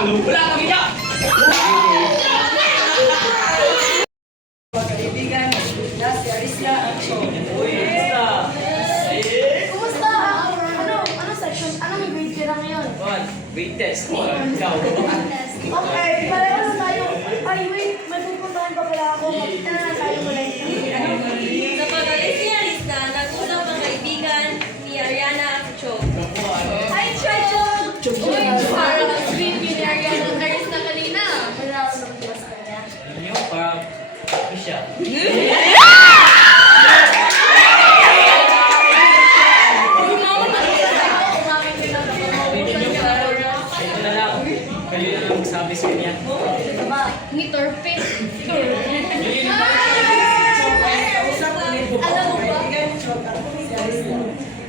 Wala kang hiya! Kaibigan, na si Arisla at Chong. Kumusta? Ano section? Anong grade ka na ngayon? Grade test. Ikaw. Okay, pareho na tayo. Ay, wait, may pupuntahan pa pala ako. Magkita na tayo ulit. Sa pag-alis ni Arista, nag-usap ang kaibigan ni Ariana at Chog. Ay, Chog! Uy, parang ang sweet ni Ariana at Arista kanina. Wala ako nang diba sa kanya. Ano parang siya. Umamin din ako. Ito na lang. Kayo na lang magsabi sa kanya. Diba? Ni Torpit. Kausap ulit po. Alam mo ba? Kaibigan ni Chong at si Arisla.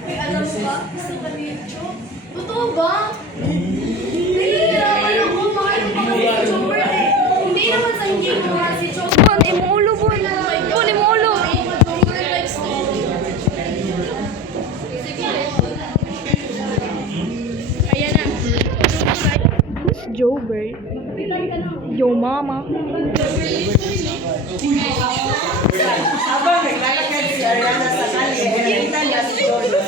May alam mo ba? Gusto ka ni Chog? Totoo ba? Nahihirapan ako. Mahal ko pa kasi si Chog eh. Hindi naman sa hindi ko mahal si Chog. Imuulo po. Imuulo. Ayan na. Jobert. Yo mama. Habang naglalakad si Ariana sa kalye, nakita niya si Jordan.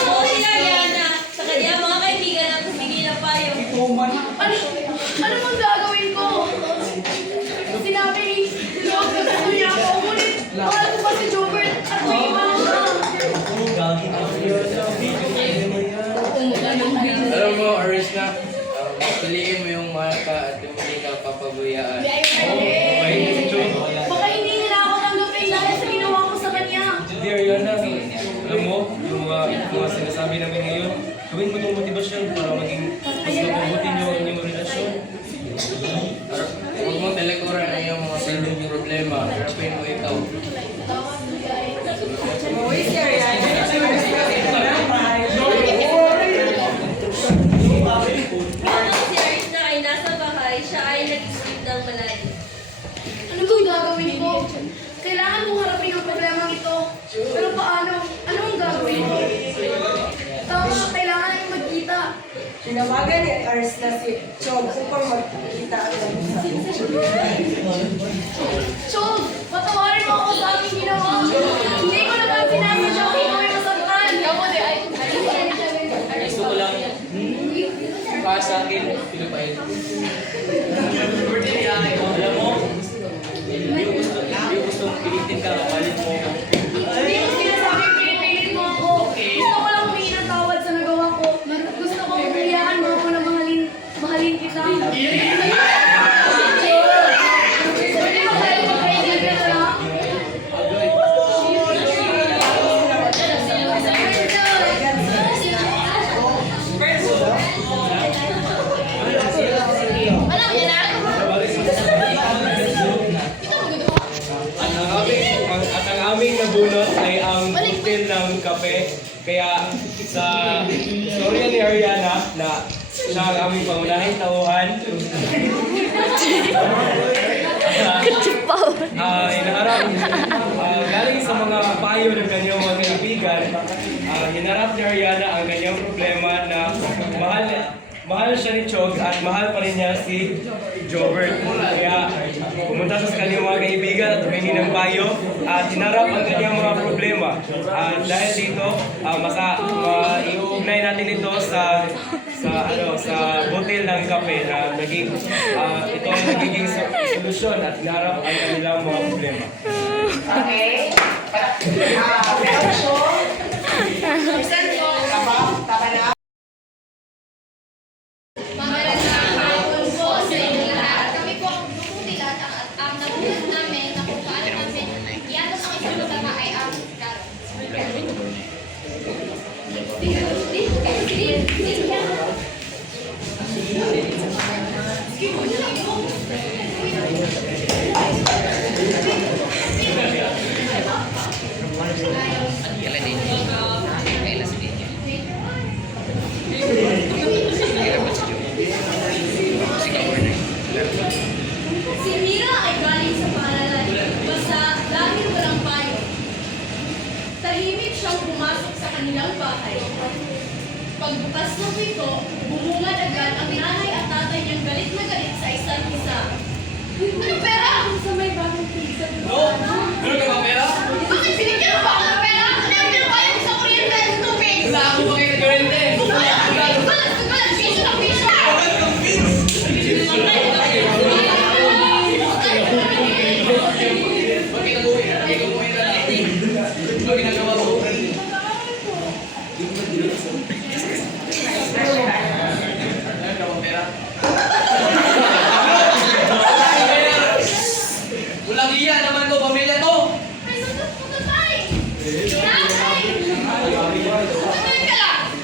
Oo, si Ariana. Sa kanya mga kaibigan ang kumigil ng payo. Ano bang gagawin ko? Sinabi ni Chog na gusto niya ako. Ngunit mahal ko pa si Jobert at may iwan ka. Alam mo, Arisna, piliin mo yung mahal ka at yung hindi ka papabuyaan. Baka hindi nila ako tanggapin dahil sa ginawa ko sa kanya. Hindi, Ariana, alam mo, yung mga sinasabi namin ngayon, gawin mo itong motivasyon para maging mas mapabuti niyo ang inyong relasyon. Huwag mo talikuran ang iyong mga silbing problema. Harapin mo ikaw. Umuwi si Ariana. Habang si Arista ay nasa bahay, siya ay nag-sleep ng malalim. Ano bang gagawin ko? Kailangan kong harapin ang problema ito. Pero paano? Ano ang gagawin ko? Tama, kailangan ay magkita. Tinawagan ni Arisla si Chong upang magkita at mag-usap. Chog, patawarin mo ako sa aking ginawa. Hindi ko naman sinasadya kung kami masaktan. Gusto ko lang para sa akin, pinapahit. Alam mo, hindi gusto pilitin ka, kapalit mo ako. Hindi mo sinasabi pinipilit mo ako. Gusto ko lang humingi ng tawad sa nagawa ko. Gusto ko humiyaan mo ako na mahalin kita. Pwede ba tayo magkaibigan na lang? At ang aming nabunot ay ang butil ng kape. Kaya sa storya ni Ariana na siya ang aming pangunahing tauhan. Hinaharap, galing sa mga payo ng kanyang mga kaibigan, hinarap ni Ariana ang kanyang problema na mahal siya ni Chog at mahal pa rin niya si Jobert. Kaya pumunta sa kanyang mga kaibigan at humingi ng payo at hinarap ang kanyang mga problema. At dahil dito, iuugnay natin ito sa butil ng kape na ito ang nagiging solusyon at hinarap ang kanilang mga problema. Okay? Pero Chong, isang tama na. Magandang hapon po sa inyo lahat. Kami po ang grupong nila at ang nagulat namin na kung paano namin ianap ang isang programa ay ang Carol. siyang pumasok sa kanilang bahay. Pagbukas ng pinto, bumungad agad ang nanay at tatay niyang galit na galit sa isa't isa. Ano pera? Sa may bagong pizza. Meron ka ba pera? Bakit binigyan mo ba ako ng pera? Ano yung pinabayad mo sa kuryente at tubig? Wala ako ba kayo nag-rente? Gulat! Piso na piso! Ano ginagawa mo? Meron ka ba pera? Walang iya naman to, pamilya to! Ay, sundot mo to, tay! Tatay! Tumayin ka lang!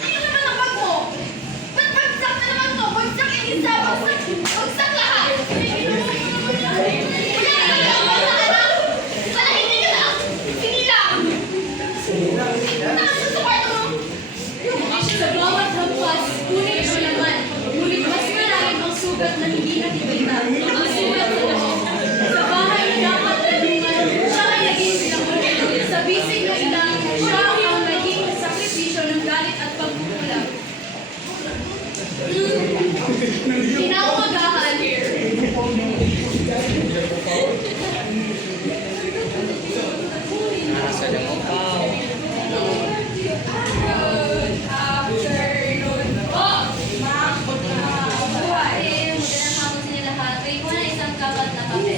Ano naman ang bag mo? Ba't bagsak na naman to? Bagsak yung isa! Bagsak lahat! Manahimik ka lang! Sige lang! Nakasya sa kwarto mo! Sa bawat hampas, punit o laman, ngunit mas malalim ang sugat na hindi nakikita. Ang sugat sa loob. Sa bahay na dapat nalungan, siya ay naging sinamunin. Sa bisig na ina, siya ang naging sakripisyo ng galit at pagkukulang. Kinaumagahan. Magandang hapon sa inyo lahat. Kayo po na isang kapat na kape.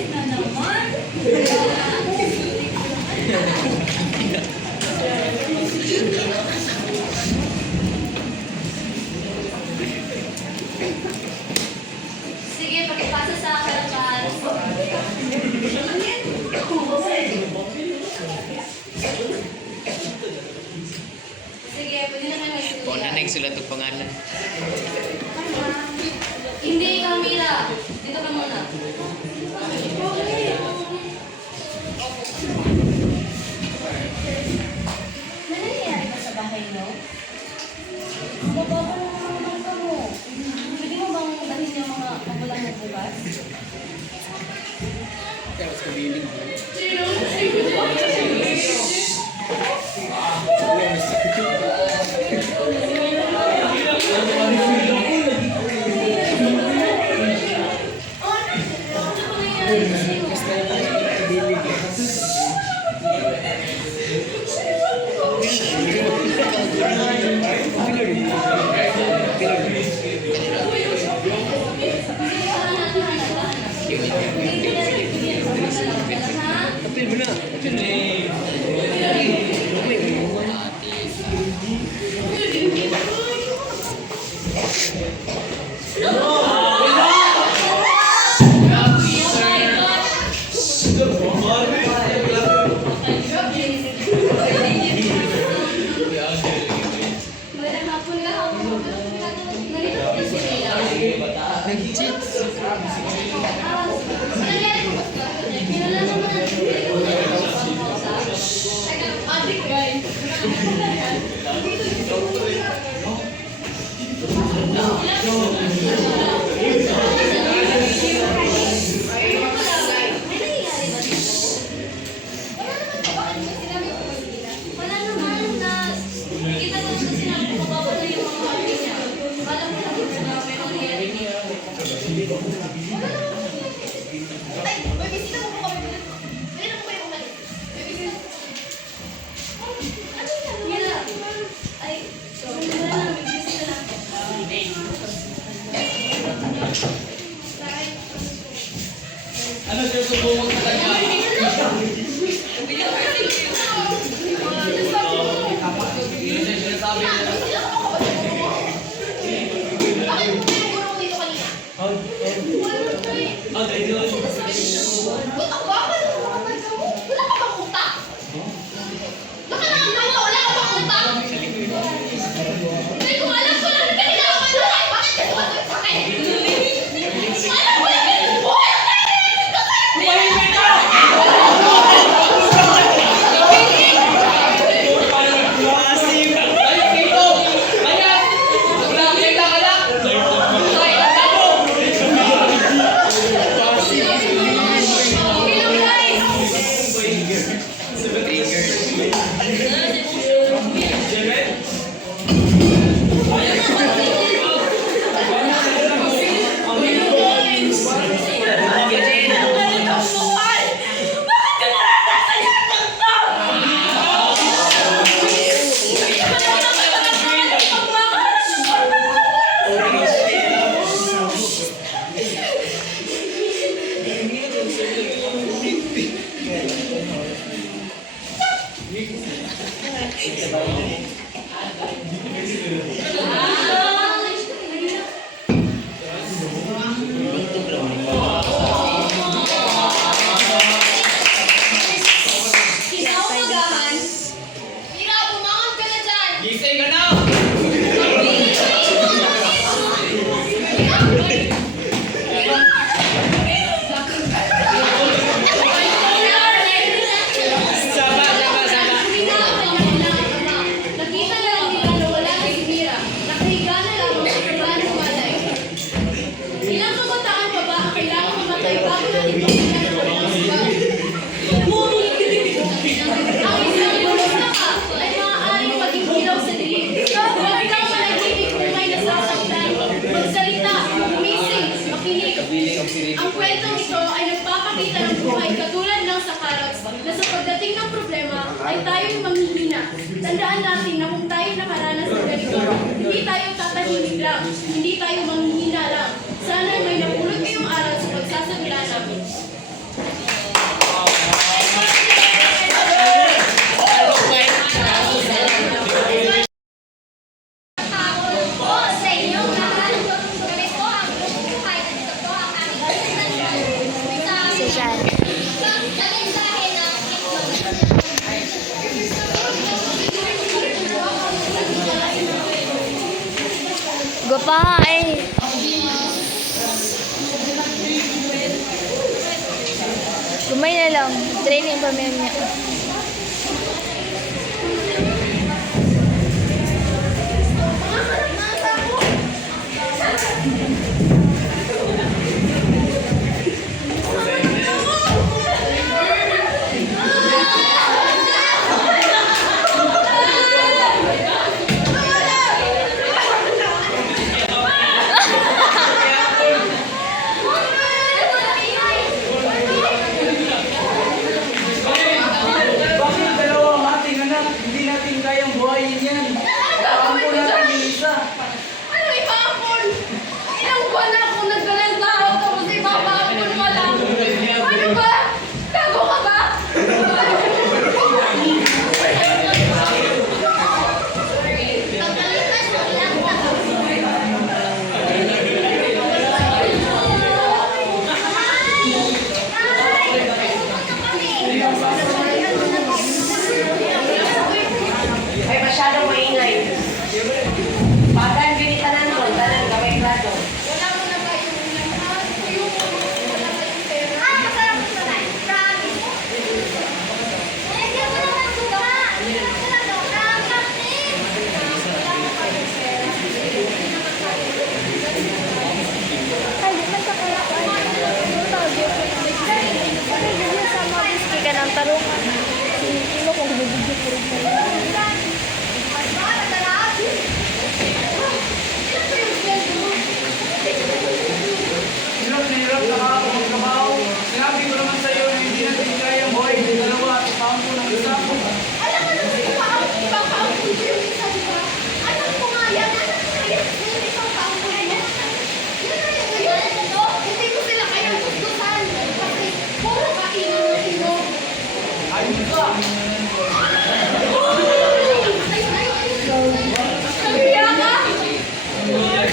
Sige, pakipasa sa harapan. Sige, pwede naman magsulat. Kung na nagsulat ang pangalan. Hindi, Camila. Dito ka muna. Nangyayari ba sa bahay mo? Mababaw naman ka mo. Pwede mo bang dalhin yung mga magulang mo bukas? Magandang hapon lahat. Nandito po si Leila. Nag-cheat. Nangyari po ba ito? Kilala naman natin. Hindi ko na yung adik guys. Wala naman na kita ko na sinabi ko mababa na yung mga kami niya. Alam ko lang kung ano yung nangyari niya. Ay, may bisita mo po kami. Pwede na po kayo umalis. May bisita. Ano yan? Mira, ay, wala na, may bisita na. Ano siya subukot sa kanya? Yun siya sinasabi niya. Bakit mo tinuguro ko dito kanina? Utak ba? Wala ka bang utak? Baka nakakalawa, wala ka bang utak? Hindi ko alam ko lang kanina ako manuhay. Bakit ka sumasagot sa akin? Alam mo lang yung buhay ang narinig ko sa'yo! Ayun dito! Kaya! Wala kang kita ka lang! Ay, ang damo! Kinaumagahan. Mira, bumangon ka na dyan. Gising ka na! Nakita na lang nila na wala na si Mira. Nakahiga na lang ang pagkakaan ng malay. Ilang kabataan pa ba ang kailangan mamatay bago natin pagkakaan ng kanilang sigaw? Ang isang bumagsaka ay maaaring maging ilaw sa dilim. Huwag kang manahimik kung may nasasaktan. Magsalita, gumising, makinig. Ang kwentong ito ay nagpapakita ng buhay katulad ng sa Carrots na sa pagdating ng problema ay tayo'y manghihina. Tandaan natin na kung tayo nakaranas ng ganito, hindi tayo tatahimik lang, hindi tayo manghihina lang. Sana may napulot kayong aral sa pagsasadula namin. Hapon po sa inyong lahat. Kami po ang buhay at ito po ang aming mensahe ng Gopay. Gumay na lang. Training pa niya. Bakit dalawang ating anak? Hindi natin kayang buhayin yan. Paano po natin yung isa? Ano ipaapon? Ilang buwan na akong nagdalang tao tapos ipapaapon mo lang. Ano ba? Gago ka ba? pagkalitan ng ilang taon. Ay, masyadong maingay. Padan, binitanan mo. Tanan, kamay grado. Wala mo na ba yung lahat? Yung wala kayong pera? Masarap ito na. Promise. Hindi mo naman suga. Hindi mo naman suga. Promise. Ka ng tarungan. Sino kung bibigyan ko rin Hirap na hirap na ako magtrabaho. Sinabi ko naman sa iyo na hindi natin kayang buhayin yung dalawa at paano ng isa. Alam mo naman ipapaapon ko yung isa, di ba? Alam ko nga yan. Alam ko nga yan. Yung isang paapon mo. Yan na yung yun. Hindi ko sila kayang gustuhan. Kasi puro kainan na sino. Ayun ka! Nahiya ka?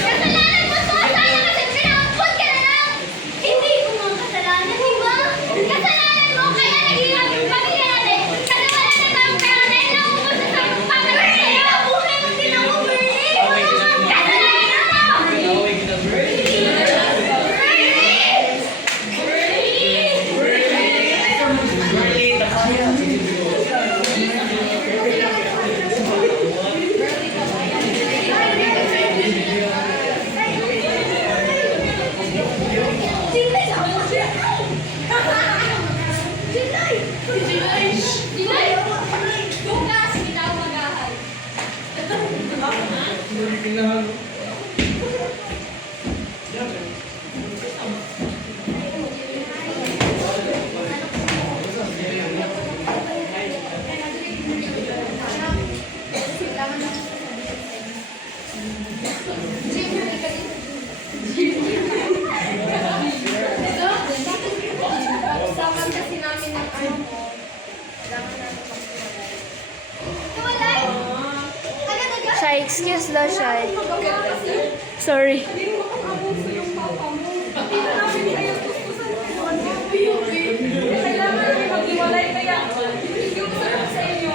Kasalanan mo to! Sana kasi pinampun ka na lang! Hindi ko mga kasalanan, di ba? Kasalanan mo kaya naghihirap yung pamilya natin! Kasi wala na tayong pera dahil naubos na sa pamilya! Nabuhay mo din ako, Bernie! Kasalanan mo! Dinay! Bukas, bitaw magahan. Saman kasi namin ng ano mo. Kailangan namin magpapalay. Wala Shy. Excuse daw, Shy. Sorry. Kailangan namin maghiwalay kaya yung sarap sa inyo.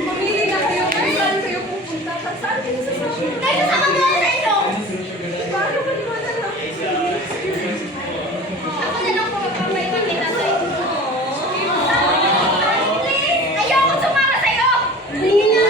Mamili na kayo kung saan kayo pupunta. At saan kayo sasama? Tayo sa mga sa inyo! Paano ka naman na lang? Ako na lang po magpapakita sa inyo. Please! Ayoko sumama sa'yo! Sige na!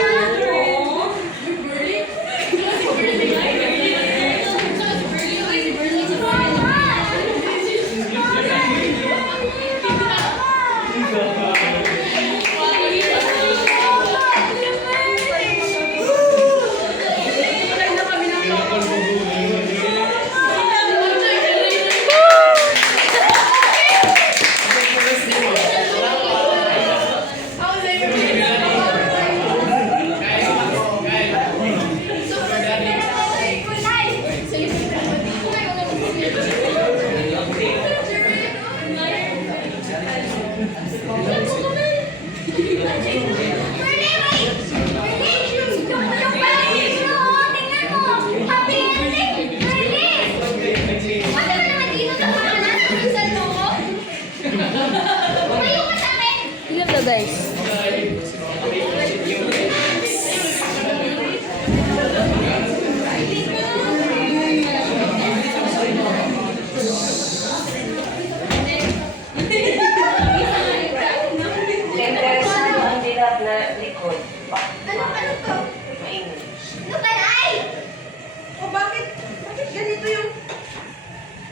Guys. Interesting ang dilat na likod. Ano to? Mainit. Ano ba ay? O bakit ganito yung...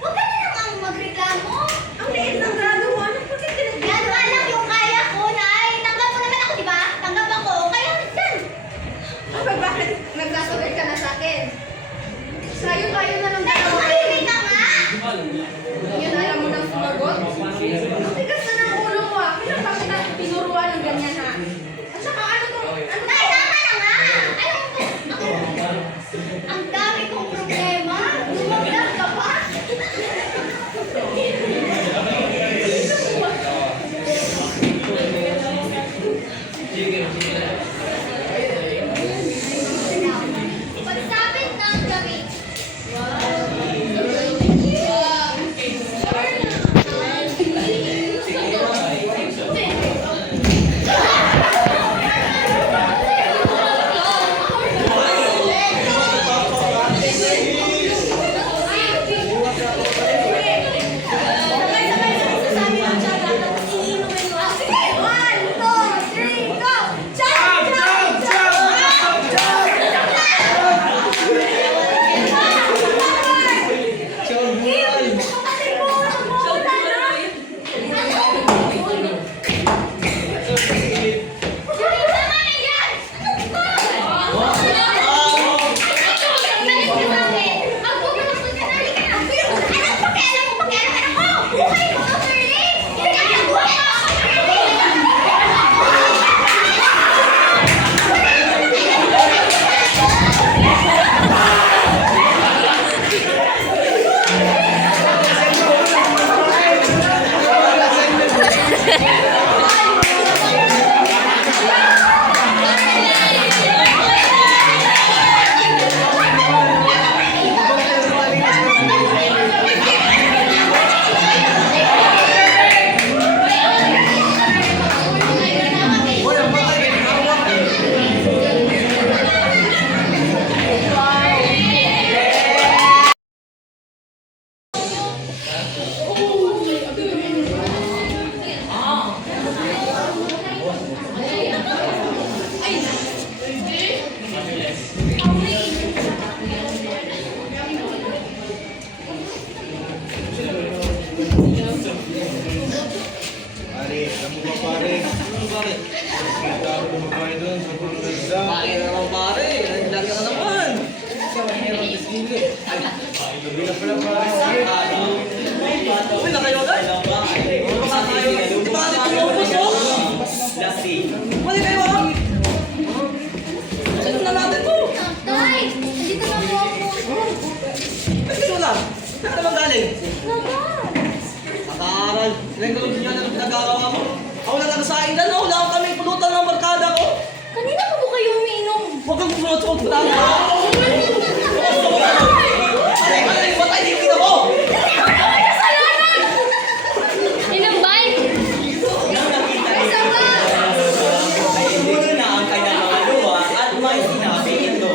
Huwag ka na namang magreklamo. Ang liit ng grado mo. Ano bakit ganito? Yan nga lang yung kaya ko, Nay. Tanggap mo naman ako, di ba? Tanggap ako. Kaya yan. Aba, bakit nagsasagot ka na sa akin? Sa'yo tayo na lang Nay, tumahimik ka nga. Yun, alam mo nang sumagot? Ang tigas na ng ulo mo ah. Kailan bakit na pinuruan ng ganyan ha? At saka ano to? Ano Nay, tama na nga. Alam mo, ang dami kong problema. Lumagdag ka pa. Pagsapit ng gabi. Tay, nandito na po ako. Saan naman galing? Labas. Makaral. Ilang galong niyo na pinagagawa mo. Ako na lang sa akin na, wala akong kaming pulutan ng barkada ko. Kanina pa po kayo umiinom. Huwag kang sumunod-sunod sa tama. Aray, patay din kita mo! Inambay! Nang nakita ni ay hindi na ang kanyang mga luha at may sinabi ito.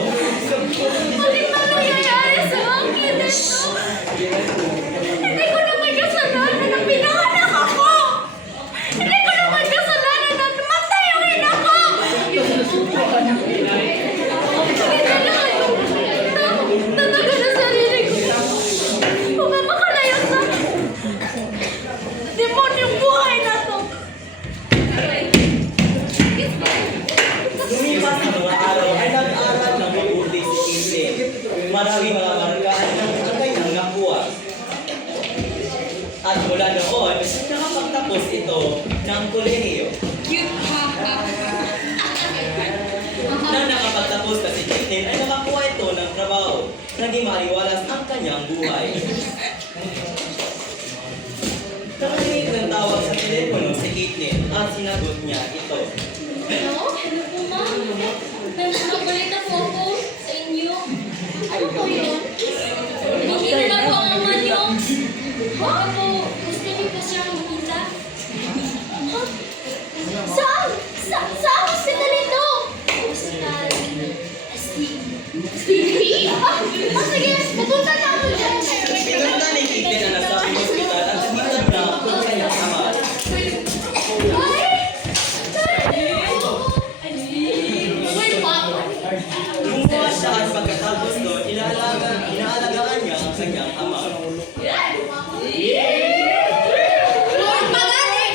Bakit ba nangyayari sa akin ito? Hindi ko naman kasalanan na pinahanak ako! Hindi ko naman kasalanan na namatay ang ina ko! Tatago na sarili ko. Pumapakalayo sa demonyong buhay na to. Lumipas ang mga araw ay nag-aral ng mabuti si Kinte. Maraming mga markaan ng kanyang nakuha. At mula noon, nakapagtapos ito ng kolehiyo. Nang nakapagtapos na si Kinte ay nakakuha ito ng trabaho. Naging maiwalas ang kanyang buhay. Nakarinig ng tawag sa telepono si Kinte at sinagot niya ito. Hello? Hello po, ma'am. Nagbalita po ako sa inyo. Ano po yun? Hindi na po ang ama niyo. Baka po, gusto niyo po siyang makita. Saan? Saan hospital ito? Hospital. Stevie? Sige, pupunta na ako dyan. Pinunta ni Kinte na nasa hospital at sinitad na ang kanyang ama. Uy, Papa. Gumawa siya at pagkatapos doon, inaalagaan niya ang kanyang ama. Lord, magaling!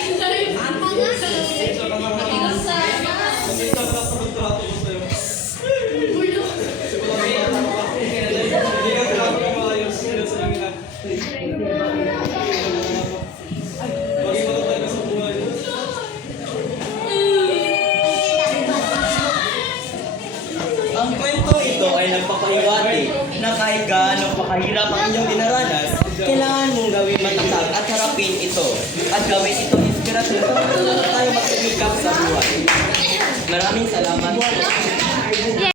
Ang kwento ito ay nagpapahiwati na kahit gaano pakahirap ang inyong dinaranas, kailangan mong gawin matatag at harapin ito. At gawin ito inspirasyon para tayo magsumikap sa buhay. Maraming salamat.